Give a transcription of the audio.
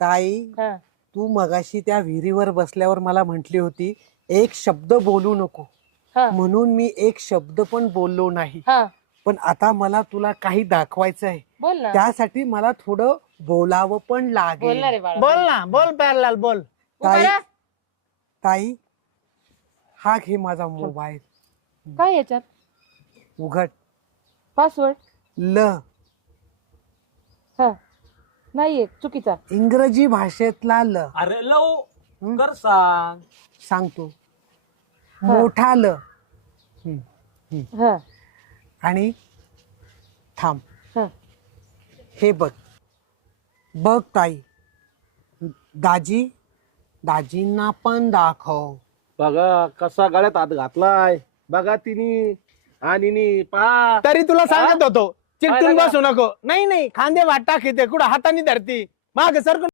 ताई हा तू मगाशी त्या विहिरीवर बसल्यावर मला म्हंटली होती एक शब्द बोलू नको, हा म्हणून मी एक शब्द पण बोललो नाही. हा पण आता मला तुला काही दाखवायचं आहे, बोल ना. त्यासाठी मला थोडं बोलावं पण लागेल. बोलणार आहे बाळा. बोल ना, बोल प्यारलाल बोल. उभा ताई राहा. ताई हा घे माझा मोबाईल, काय याच्यात उघड. पासवर्ड? ल हा नाहीये, चुकीचा. इंग्रजी भाषेतला ल अरे लव कर सांग. सांगतो. मोठा ल हा आणि थांब. हा हे बघ बघ ताई, दाजी दाजींना पण दाखव. बघा कसा गळ्यात हात घातलाय, बघा तिने आणि नी पा. तरी तुला सांगत होतो चिटकून काय बसू नको. नाही नाही, खांदे वाट टाकीते कुठं हाताने धरती माग सरकून